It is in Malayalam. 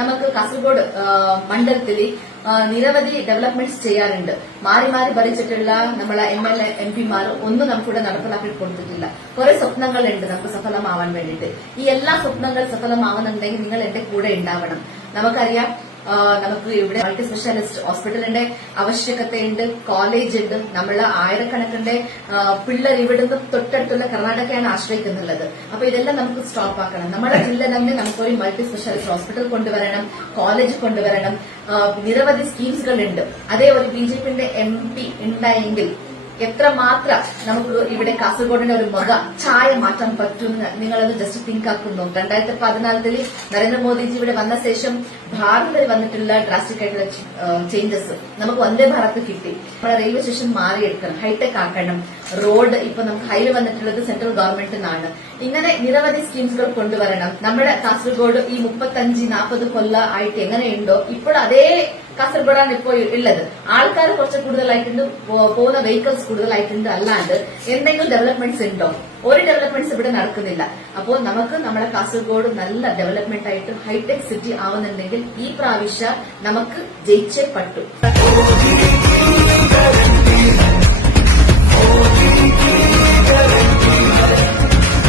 നമുക്ക് കാസർഗോഡ് മണ്ഡലത്തിൽ നിരവധി ഡെവലപ്മെന്റ്സ് ചെയ്യാറുണ്ട്. മാറി മാറി ഭരിച്ചിട്ടുള്ള നമ്മളെ എം എൽ എ എം പിമാർ ഒന്നും നമുക്കിവിടെ നടപ്പിലാക്കി കൊടുത്തിട്ടില്ല. കുറെ സ്വപ്നങ്ങളുണ്ട് നമുക്ക് സഫലമാവാൻ വേണ്ടിയിട്ട്. ഈ എല്ലാ സ്വപ്നങ്ങൾ സഫലമാവുന്നുണ്ടെങ്കിൽ നിങ്ങൾ എന്റെ കൂടെ ഉണ്ടാവണം. നമുക്കറിയാം നമുക്ക് ഇവിടെ മൾട്ടി സ്പെഷ്യാലിസ്റ്റ് ഹോസ്പിറ്റലിന്റെ ആവശ്യകതയുണ്ട് കോളേജ് ഉണ്ട് നമ്മൾ ആയിരക്കണക്കിന്റെ പിള്ളേർ ഇവിടുന്ന് തൊട്ടടുത്തുള്ള കർണാടകയാണ് ആശ്രയിക്കുന്നുള്ളത്. അപ്പൊ ഇതെല്ലാം നമുക്ക് സ്റ്റോപ്പ് ആക്കണം. നമ്മുടെ ജില്ല തന്നെ നമുക്കൊരു മൾട്ടി സ്പെഷ്യാലിസ്റ്റ് ഹോസ്പിറ്റൽ കൊണ്ടുവരണം കോളേജ് കൊണ്ടുവരണം. നിരവധി സ്കീംസുകൾ ഉണ്ട് അതേ ഒരു ബി ജെ പിന്റെ എം പി ഉണ്ടായെങ്കിൽ എത്രമാത്രം നമുക്ക് ഇവിടെ കാസർഗോഡിന്റെ ഒരു മുഖ ഛായ മാറ്റാൻ പറ്റുമെന്ന് നിങ്ങളത് ജസ്റ്റ് തിങ്ക് ആക്കുന്നു. രണ്ടായിരത്തി പതിനാലിൽ നരേന്ദ്രമോദിജി ഇവിടെ വന്ന ശേഷം ഭാരതത്തിൽ വന്നിട്ടുള്ള ഡ്രാസ്റ്റിക് ആയിട്ടുള്ള ചേഞ്ചസ് നമുക്ക് വന്ദേ ഭാരത് കിട്ടി. നമ്മുടെ റെയിൽവേ സ്റ്റേഷൻ മാറിയെടുക്കണം. ഹൈടെക് ആക്കണം. റോഡ് ഇപ്പൊ നമുക്ക് ഹൈവേ വന്നിട്ടുള്ളത് സെൻട്രൽ ഗവൺമെന്റിനാണ് ഇങ്ങനെ നിരവധി സ്കീംസുകൾ കൊണ്ടുവരണം. നമ്മുടെ കാസർഗോഡ് ഈ മുപ്പത്തഞ്ച് നാൽപ്പത് കൊല്ലം ആയിട്ട് എങ്ങനെയുണ്ടോ ഇപ്പോൾ അതേ കാസർഗോഡാണ് ഇപ്പോൾ ഉള്ളത്. ആൾക്കാർ കുറച്ച് കൂടുതലായിട്ടുണ്ട് പോകുന്ന വെഹിക്കിൾസ് കൂടുതലായിട്ടുണ്ട് അല്ലാണ്ട് എന്തെങ്കിലും ഡെവലപ്മെന്റ്സ് ഉണ്ടോ? ഒരു ഡെവലപ്മെന്റ്സ് ഇവിടെ നടക്കുന്നില്ല. അപ്പോൾ നമുക്ക് നമ്മുടെ കാസർഗോഡ് നല്ല ഡെവലപ്മെന്റ് ആയിട്ട് ഹൈടെക് സിറ്റി ആവുന്നുണ്ടെങ്കിൽ ഈ പ്രാവശ്യം നമുക്ക് ജയിച്ചേ പറ്റൂ.